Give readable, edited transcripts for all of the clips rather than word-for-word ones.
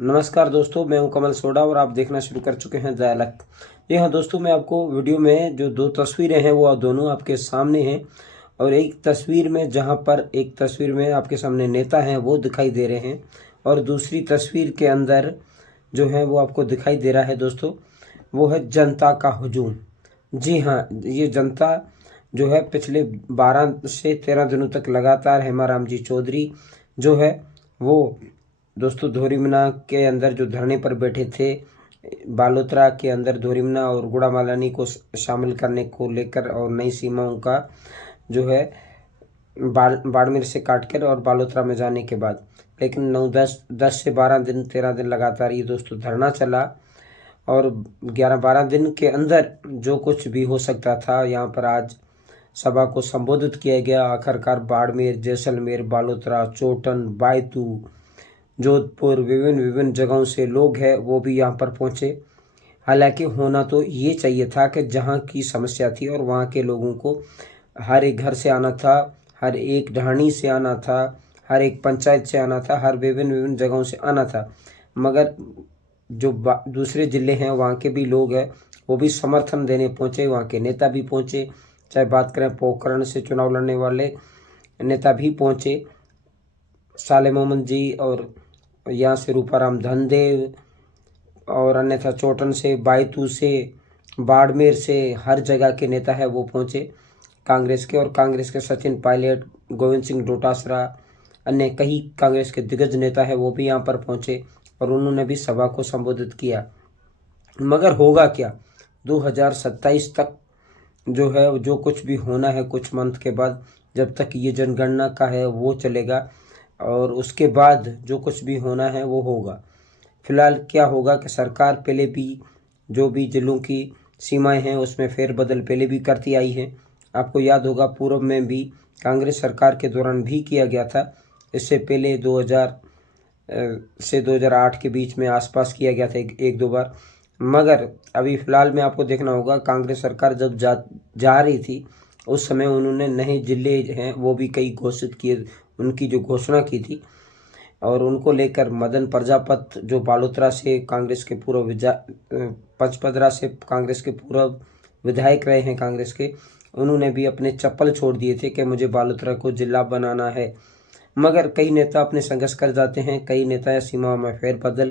नमस्कार दोस्तों, मैं हूं कमल सोडा और आप देखना शुरू कर चुके हैं द अलग। जी हाँ दोस्तों, मैं आपको वीडियो में जो दो तस्वीरें हैं वो दोनों आपके सामने हैं। और एक तस्वीर में एक तस्वीर में आपके सामने नेता हैं वो दिखाई दे रहे हैं, और दूसरी तस्वीर के अंदर जो है वो आपको दिखाई दे रहा है दोस्तों, वो है जनता का हुजूम। जी हाँ, ये जनता जो है पिछले 12 से 13 दिनों तक लगातार हेमाराम जी चौधरी जो है वो दोस्तों धोरीमना के अंदर जो धरने पर बैठे थे, बालोतरा के अंदर धोरीमना और गुड़ामालानी को शामिल करने को लेकर और नई सीमाओं का जो है बाड़मेर से काटकर और बालोतरा में जाने के बाद, लेकिन 9-10 से 12 दिन 13 दिन लगातार ये दोस्तों धरना चला। और 11-12 दिन के अंदर जो कुछ भी हो सकता था, यहाँ पर आज सभा को संबोधित किया गया। आखिरकार बाड़मेर, जैसलमेर, बालोतरा, चोटन, बायतू, जोधपुर, विभिन्न जगहों से लोग हैं वो भी यहाँ पर पहुँचे। हालांकि होना तो ये चाहिए था कि जहाँ की समस्या थी और वहाँ के लोगों को हर एक घर से आना था, हर एक ढाणी से आना था, हर एक पंचायत से आना था, हर विभिन्न जगहों से आना था। मगर जो दूसरे ज़िले हैं वहाँ के भी लोग हैं वो भी समर्थन देने पहुँचे, वहाँ के नेता भी पहुँचे। चाहे बात करें पोखरण से चुनाव लड़ने वाले नेता भी पहुँचे, साले मोहम्मद जी, और यहाँ से रूपाराम धनदेव, और अन्यथा चोटन से, बायतू से, बाड़मेर से, हर जगह के नेता है वो पहुँचे कांग्रेस के। और कांग्रेस के सचिन पायलट, गोविंद सिंह डोटासरा, अन्य कई कांग्रेस के दिग्गज नेता है वो भी यहाँ पर पहुँचे और उन्होंने भी सभा को संबोधित किया। मगर होगा क्या 2027 तक जो है, जो कुछ भी होना है कुछ मंथ के बाद, जब तक ये जनगणना का है वो चलेगा, और उसके बाद जो कुछ भी होना है वो होगा। फिलहाल क्या होगा कि सरकार पहले भी जो भी जिलों की सीमाएं हैं उसमें फेरबदल पहले भी करती आई है। आपको याद होगा पूर्व में भी कांग्रेस सरकार के दौरान भी किया गया था। इससे पहले 2000 से 2008 के बीच में आसपास किया गया था एक दो बार। मगर अभी फ़िलहाल में आपको देखना होगा, कांग्रेस सरकार जब जा रही थी उस समय उन्होंने नए ज़िले हैं वो भी कई घोषित किए, उनकी जो घोषणा की थी। और उनको लेकर मदन प्रजापत जो बालोतरा से कांग्रेस के पूर्व पचपदरा से कांग्रेस के पूर्व विधायक रहे हैं कांग्रेस के, उन्होंने भी अपने चप्पल छोड़ दिए थे कि मुझे बालोतरा को जिला बनाना है। मगर कई नेता अपने संघर्ष कर जाते हैं, कई नेता सीमा में फेरबदल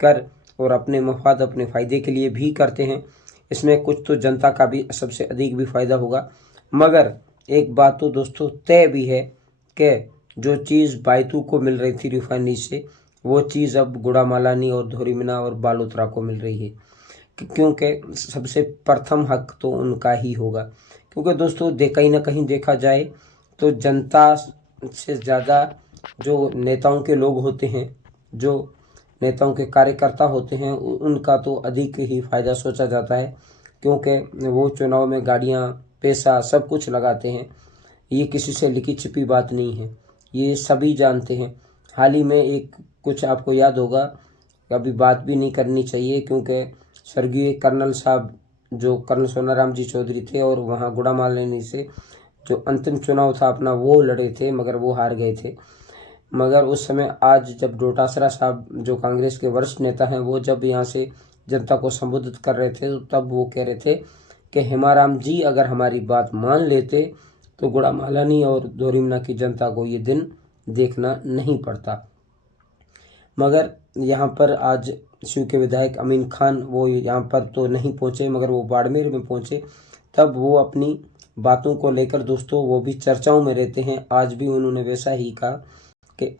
कर और अपने मफाद, अपने फ़ायदे के लिए भी करते हैं। इसमें कुछ तो जनता का भी सबसे अधिक भी फ़ायदा होगा। मगर एक बात तो दोस्तों तय भी है कि जो चीज़ बायतू को मिल रही थी रिफाइनरी से, वो चीज़ अब गुड़ामालानी और धोरीमना और बालोतरा को मिल रही है, क्योंकि सबसे प्रथम हक तो उनका ही होगा। क्योंकि दोस्तों कहीं ना कहीं देखा जाए तो जनता से ज़्यादा जो नेताओं के लोग होते हैं, जो नेताओं के कार्यकर्ता होते हैं, उनका तो अधिक ही फ़ायदा सोचा जाता है, क्योंकि वो चुनाव में गाड़ियाँ, पैसा सब कुछ लगाते हैं। ये किसी से लिखी छिपी बात नहीं है, ये सभी जानते हैं। हाल ही में एक कुछ आपको याद होगा, अभी बात भी नहीं करनी चाहिए, क्योंकि स्वर्गीय कर्नल साहब जो कर्नल सोनाराम जी चौधरी थे और वहाँ गुड़ामालानी से जो अंतिम चुनाव था अपना वो लड़े थे, मगर वो हार गए थे। मगर उस समय आज जब डोटासरा साहब जो कांग्रेस के वरिष्ठ नेता हैं वो जब यहाँ से जनता को संबोधित कर रहे थे, तब वो कह रहे थे कि हेमाराम जी अगर हमारी बात मान लेते तो गुड़ामालानी और धोरीमना की जनता को ये दिन देखना नहीं पड़ता। मगर यहाँ पर आज शिव के विधायक अमीन खान वो यहाँ पर तो नहीं पहुँचे, मगर वो बाड़मेर में पहुँचे। तब वो अपनी बातों को लेकर दोस्तों वो भी चर्चाओं में रहते हैं। आज भी उन्होंने वैसा ही कहा कि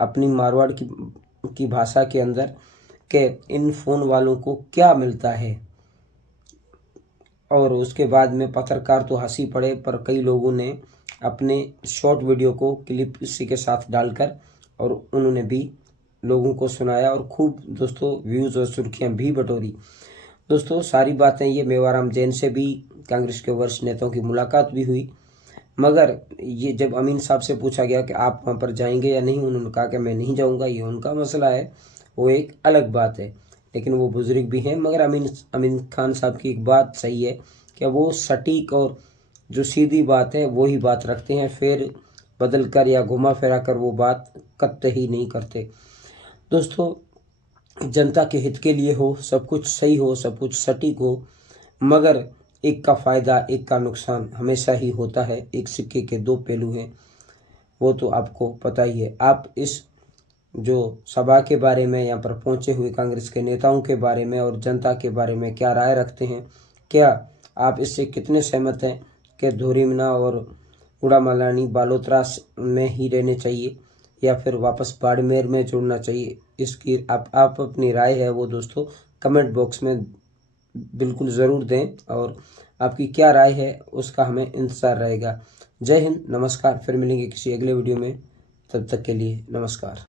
अपनी मारवाड़ की भाषा के अंदर कि इन फ़ोन वालों को क्या मिलता है। और उसके बाद में पत्रकार तो हंसी पड़े, पर कई लोगों ने अपने शॉर्ट वीडियो को क्लिप इसी के साथ डालकर और उन्होंने भी लोगों को सुनाया और खूब दोस्तों व्यूज़ और सुर्खियां भी बटोरी। दोस्तों सारी बातें ये मेवाराम जैन से भी कांग्रेस के वरिष्ठ नेताओं की मुलाकात भी हुई। मगर ये जब अमीन साहब से पूछा गया कि आप वहाँ पर जाएंगे या नहीं, उन्होंने कहा कि मैं नहीं जाऊँगा, ये उनका मसला है, वो एक अलग बात है। लेकिन वो बुजुर्ग भी हैं। मगर अमीन खान साहब की एक बात सही है कि वो सटीक और जो सीधी बात है वही बात रखते हैं, फिर बदल कर या घुमा फिरा कर वो बात कतई नहीं करते। दोस्तों जनता के हित के लिए हो, सब कुछ सही हो, सब कुछ सटीक हो, मगर एक का फ़ायदा एक का नुकसान हमेशा ही होता है। एक सिक्के के दो पहलू हैं, वो तो आपको पता ही है। आप इस जो सभा के बारे में, यहाँ पर पहुंचे हुए कांग्रेस के नेताओं के बारे में और जनता के बारे में क्या राय रखते हैं? क्या आप इससे कितने सहमत हैं कि धोरीमना और उड़ामलानी बालोतरा में ही रहने चाहिए या फिर वापस बाड़मेर में जुड़ना चाहिए? इसकी आप अपनी राय है वो दोस्तों कमेंट बॉक्स में बिल्कुल ज़रूर दें और आपकी क्या राय है उसका हमें इंतज़ार रहेगा। जय हिंद, नमस्कार। फिर मिलेंगे किसी अगले वीडियो में, तब तक के लिए नमस्कार।